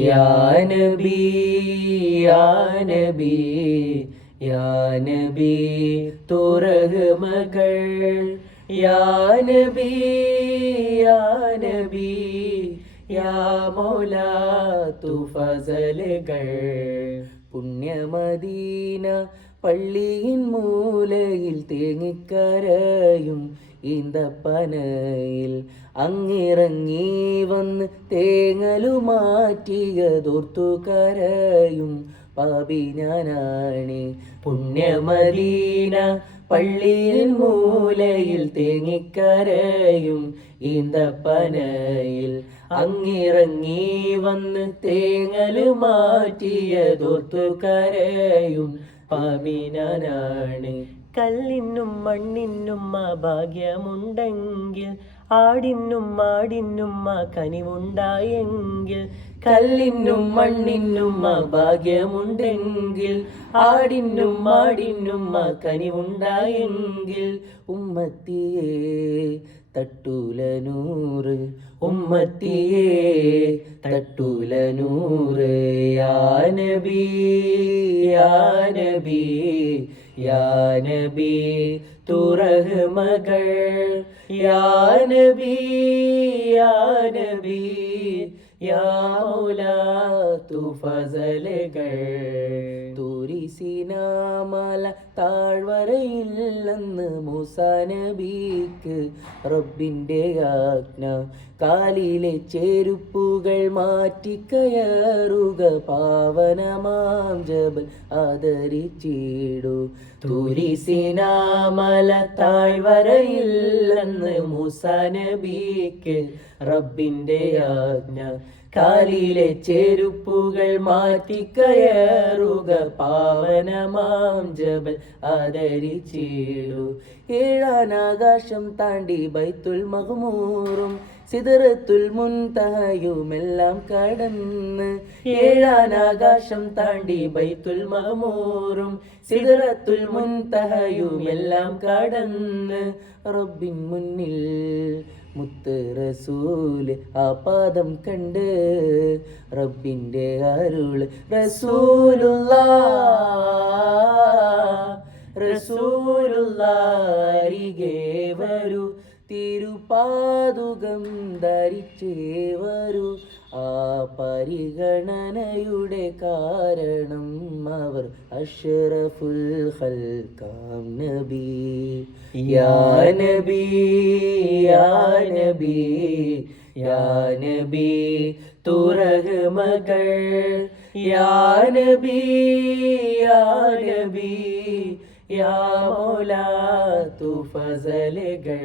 യാ നബി യാ നബി യാ നബി തൂ റഹ്മകൾ യാ നബി യാ നബി യാ മൗലാ തൂ ഫസലുകൾ. പുണ്യമദീന പള്ളിയിൻ മൂലയിൽ തേങ്ങിക്കരയും ഈന്തപ്പനയിൽ അങ്ങിറങ്ങി വന്ന് തേങ്ങലുമാറ്റിയതോർത്തു കരയും പാപി ഞാനാണ്. പുണ്യമദീന പള്ളിയിൻ മൂലയിൽ തേങ്ങിക്കരയും ഈന്തപ്പനയിൽ അങ്ങിറങ്ങി വന്ന് തേങ്ങലുമാറ്റിയതോർത്തു കരയും പാപി ഞാനാണ്. കല്ലിനും മണ്ണിനും ഭാഗ്യമുണ്ടെങ്കിൽ ആടിനും മാടിനും കനിവുണ്ടായെങ്കിൽ. കല്ലിനും മണ്ണിനും ഭാഗ്യമുണ്ടെങ്കിൽ ആടിനും മാടിനും കനിവുണ്ടായെങ്കിൽ. ഉമ്മത്തിയേ തട്ടൂല നൂറ് ഉമ്മത്തിയേ തട്ടൂല നൂറ്. യാ നബി യാ നബി യാ നബി തൂ റഹ്മകൾ യാ നബി യാ നബി യാ മൗലാ തൂ ഫസലുകൾ. തൂരിസിനാമല താഴ്വരയില്ലെന്ന് മൂസാ നബിക്ക് റബ്ബിൻ്റെ ആജ്ഞ. കാലിലെ ചെരുപ്പുകൾ മാറ്റിക്കയറുക പാവനമാം ജബൽ ആദരിച്ചിടൂ. തൂരിസിനാമല താഴ്വരയില്ലെന്ന് മൂസാ നബിക്ക് റബ്ബിൻ്റെ ആജ്ഞ. കാലിലെ ചെരുപ്പുകൾ മാറ്റിക്കയറുക പാവനമാം ജബൽ ആദരിച്ചിടൂ. ഏഴാനാകാശം താണ്ടി ബൈത്തുൽ മഖ്മൂറും സിദ്റത്തുൽ മുൻതഹയുമെല്ലാം കടന്ന്. ഏഴാനാകാശം താണ്ടി ബൈത്തുൽ മഖ്മൂറും സിദ്റത്തുൽ മുൻതഹയുമെല്ലാം കടന്ന്. റബ്ബിൻ മുന്നിൽ മുത്ത് റസൂല് ആ പാദം കണ്ട് റബ്ബിൻ്റെ അരുള് റസൂലുള്ളാഹ് അരികെ വരൂ തിരുപാദുകം ധരിച്ചേ വരൂ. ആ പരിഗണനയുടെ കാരണം അവർ അഷ്റഫുൽ ഖൽഖാം നബി. യാ നബി യാ നബി യാ നബി തൂ റഹ്മകൾ യാ നബി യാ നബി യാ മൗലാ തൂ ഫസലുകൾ.